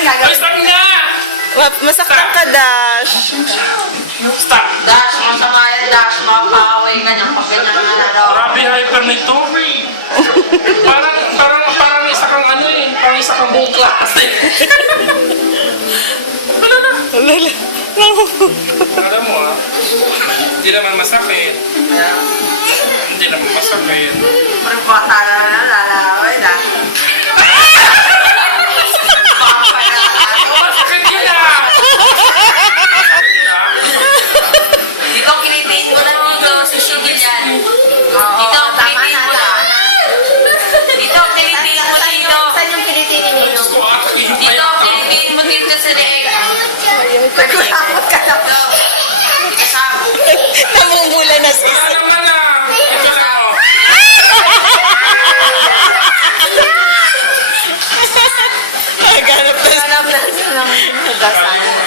Ay, stop nga! Ma- Masaktan ka, Dash. Stop! Dash, masama yan, Dash. Mapaway ka niyang pag ganyan ka na raw. Grabe hyper nito. parang, parang, parang isa kang ano eh. Parang isa kang buong klase. Wala na. Lala. Nangu- Alam mo ah. Hindi naman masakit. Hindi naman masakit. Pero bata Naghanap na Alam na ng labago